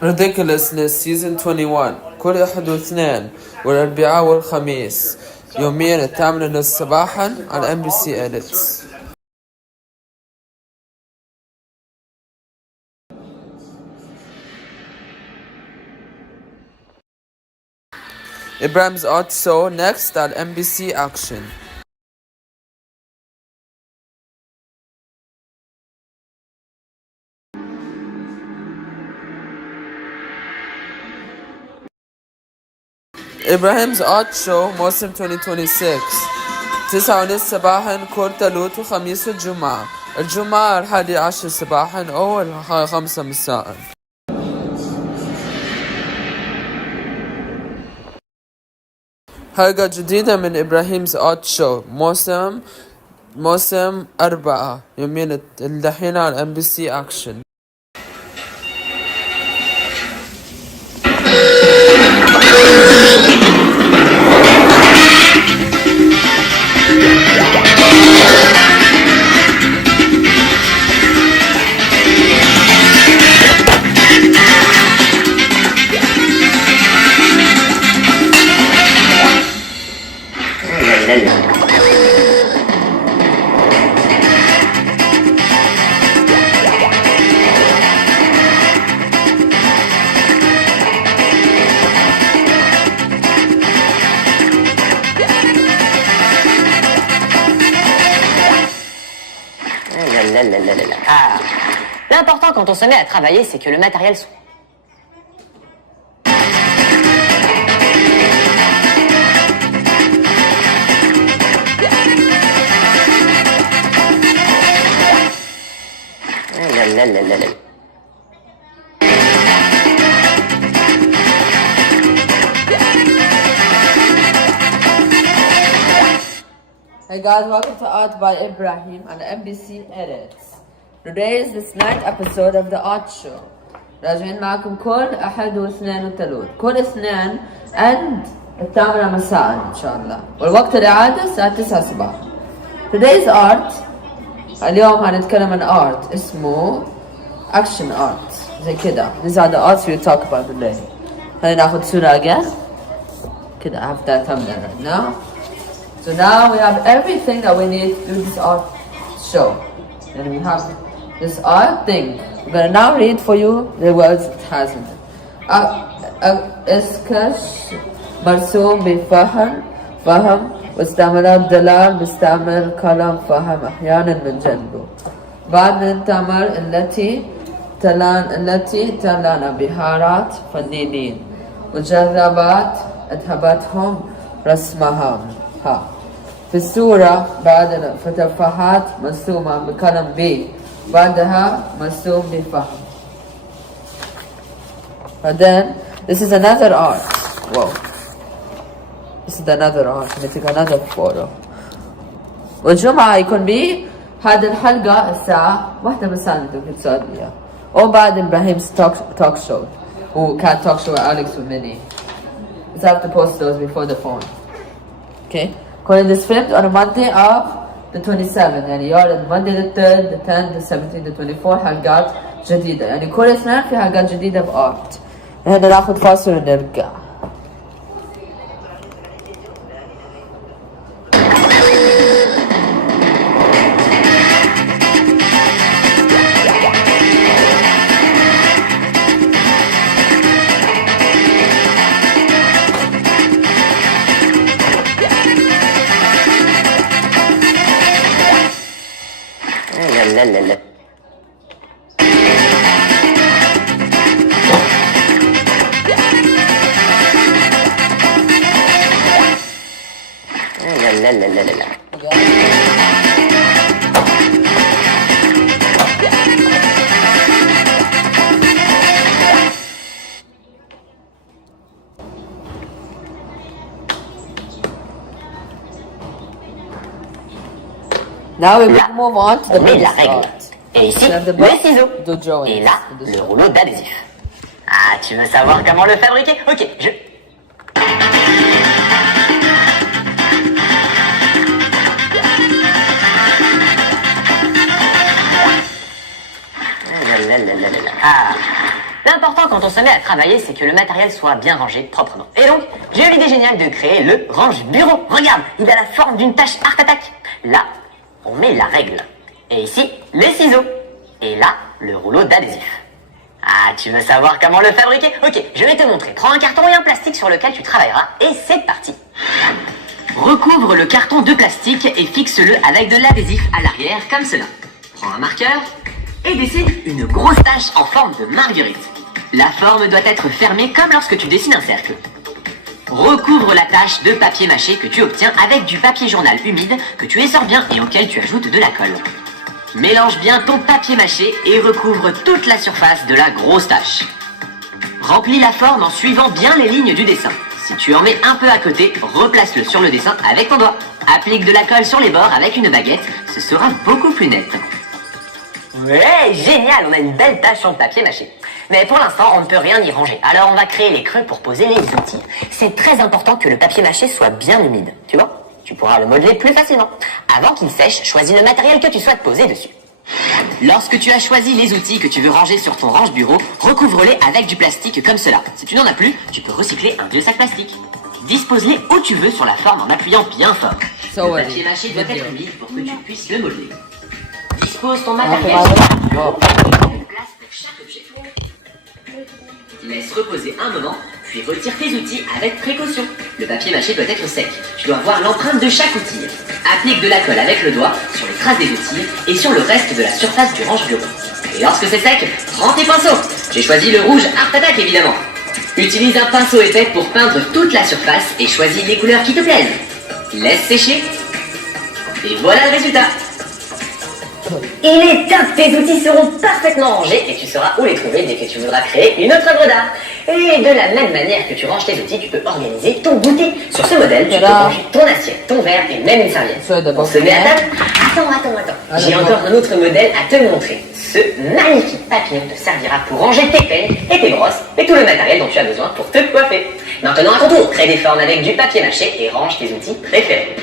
Ridiculousness Season 21 كل أحد واثنين والأربعاء والخميس يوميا 8:30 صباحا على MBC Edits. Ibrahim's Odd Show next at MBC Action. Ibrahim's Odd Show موسم 2026 9:30 صباحا كل ثلاث وخميس وجمعة. الجمعة 11 صباحا أو 5 مساء. حلقة جديدة من إبراهيم's Odd Show موسم 4 يومين الدحين على MBC Action. Ah. L'important quand on se met à travailler, c'est que le matériel soit... Hey guys, welcome to Art by Ibrahim on MBC Edits. Today is the 9th episode of The Art Show. راجعين معكم كل أحد واثنين وثلاث كل اثنين عند 8 مساء إن شاء الله، والوقت الإعادة الساعة 9 صباحا. Today's art اليوم هنتكلم عن art اسمه Action Art زي كده. These are the arts we talk about today. خلينا ناخد صورة again كده. I have that thumbnail right now. So now we have everything that we need to do this art show. And we have this art thing. I'm gonna now read for you the words it has in it. اسكش مرسوم بفهم واستعملات دلال بستعمل كلام فهم أحيانا من جنبه. بعد ننتمر التي تلان بهارات فنانين وجذبات أذهبتهم رسمها. في السورة بعد فتفاحات مرسومة بقلم بي بعدها مرسوم بفهم. But then this is another art. Whoa. This is another art. Let me take another photo. والجمعة يكون بي هذه الحلقة الساعة 1 مساء في السعودية. وبعد إبراهيم's talk show. Who can't talk show with Alex with Minnie. Let's have to post those before the phone. Okay. Calling this filmed on a Monday of the 27th. يعني يوم Monday the 3rd, the 10th, the 17th, the 24th حلقات جديدة. يعني كل اثنين في حلقات جديدة بآرت. هنا ناخد فاصل ونرجع. لا Now we move on to the on met la règle. art. Et ici, the le ciseau. the drawing. Et là, le rouleau d'adhésif. Ah, tu veux savoir comment le fabriquer? Ok, je... Ah, L'important quand on se met à travailler, c'est que le matériel soit bien rangé proprement. Et donc, j'ai eu l'idée géniale de créer le range-bureau. Regarde, il a la forme d'une tâche Art Attack. Là, on met la règle. Et ici, les ciseaux. Et là, le rouleau d'adhésif. Ah, tu veux savoir comment le fabriquer? Ok, je vais te montrer. Prends un carton et un plastique sur lequel tu travailleras, et c'est parti. Recouvre le carton de plastique et fixe-le avec de l'adhésif à l'arrière, comme cela. Prends un marqueur et dessine une grosse tache en forme de marguerite. La forme doit être fermée comme lorsque tu dessines un cercle. Recouvre la tache de papier mâché que tu obtiens avec du papier journal humide que tu essores bien et auquel tu ajoutes de la colle. Mélange bien ton papier mâché et recouvre toute la surface de la grosse tache. Remplis la forme en suivant bien les lignes du dessin. Si tu en mets un peu à côté, replace-le sur le dessin avec ton doigt. Applique de la colle sur les bords avec une baguette, ce sera beaucoup plus net. Ouais, génial, on a une belle tache en papier mâché. Mais pour l'instant, on ne peut rien y ranger. Alors on va créer les creux pour poser les outils. C'est très important que le papier mâché soit bien humide, tu vois? Tu pourras le modeler plus facilement. Avant qu'il sèche, choisis le matériel que tu souhaites poser dessus. Lorsque tu as choisi les outils que tu veux ranger sur ton range-bureau, recouvre-les avec du plastique comme cela. Si tu n'en as plus, tu peux recycler un vieux sac plastique. Dispose-les où tu veux sur la forme en appuyant bien fort. Le papier mâché doit être humide pour que tu puisses le modeler. Dispose ton matériel sur la place pour chaque objet. Laisse reposer un moment, puis retire tes outils avec précaution. Le papier mâché doit être sec. Tu dois voir l'empreinte de chaque outil. Applique de la colle avec le doigt sur les traces des outils et sur le reste de la surface du range-bureau. Et lorsque c'est sec, prends tes pinceaux. J'ai choisi le rouge Art Attack évidemment. Utilise un pinceau épais pour peindre toute la surface et choisis les couleurs qui te plaisent. Laisse sécher. Et voilà le résultat. Il est top, tes outils seront parfaitement rangés et tu sauras où les trouver dès que tu voudras créer une autre œuvre d'art. Et de la même manière que tu ranges tes outils, tu peux organiser ton goûter. Sur ce modèle, tu peux ranger ton assiette, ton verre et même une serviette. On se met à table. Attends. J'ai encore un autre modèle à te montrer. Ce magnifique papillon te servira pour ranger tes peignes et tes brosses et tout le matériel dont tu as besoin pour te coiffer. Maintenant à ton tour, crée des formes avec du papier mâché et range tes outils préférés.